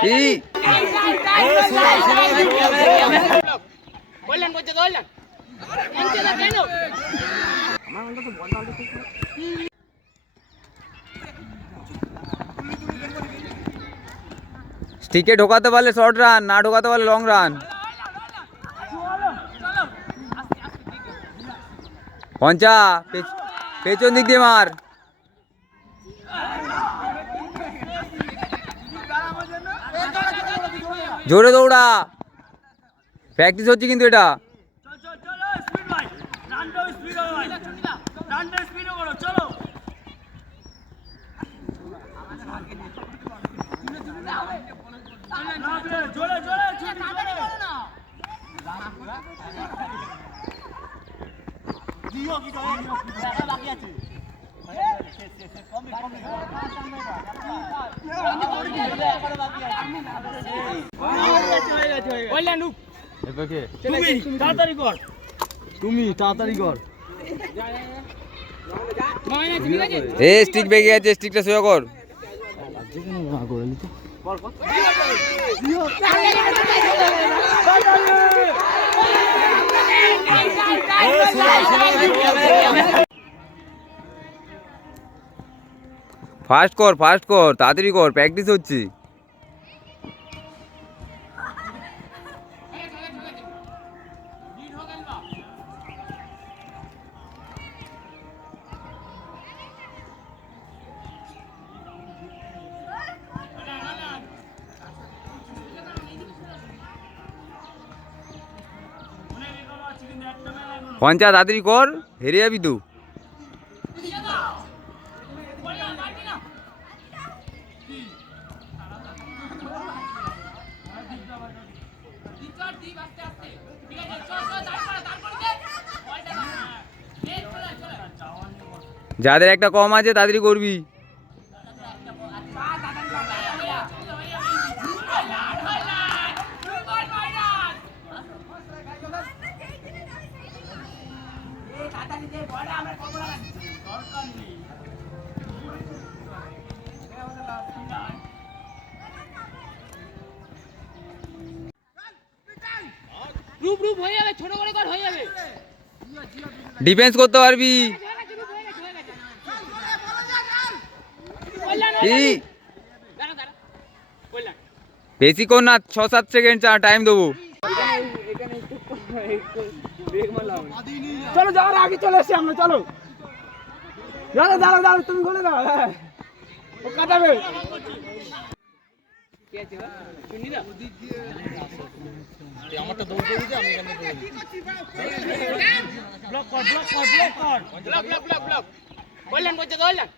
স্টিকে ঢোকাতে পারলে short run, না ঢোকাতে পারলে লং রান। পঞ্চা পেছন দিক দিয়ে মার, জোরে দৌড়া, প্র্যাকটিস হচ্ছে কিন্তু এটা। তুমি তাড়াতাড়ি কর। এ স্টিক বেগে গেছে, স্টিকটা সোজা কর। ফাস্ট কর, ফাস্ট কর, তাড়াতাড়ি কর, প্র্যাকটিস হচ্ছে। পঞ্চা তাড়াতাড়ি কর, হেরে যাবি তো। যাদের একটা কম আছে তাড়াতাড়ি করবি। ডিফেন্স করতে পারবি। বেশি কর না, 6-7 সেকেন্ড টাইম দেবো। চলো যাওয়ার আগে চলে এসছি আমরা, চলো দাঁড়া দাঁড়া দাঁড়া, তুমি বলে দাও। হ্যাঁ ও কাটাবে। আমারটা দৌড় দিয়ে দিতে, আমি এখানে ব্লক কর, ব্লক কর, ব্লক কর, ব্লক ব্লক ব্লক ব্লক। বললেন বলতে দৌড়লেন।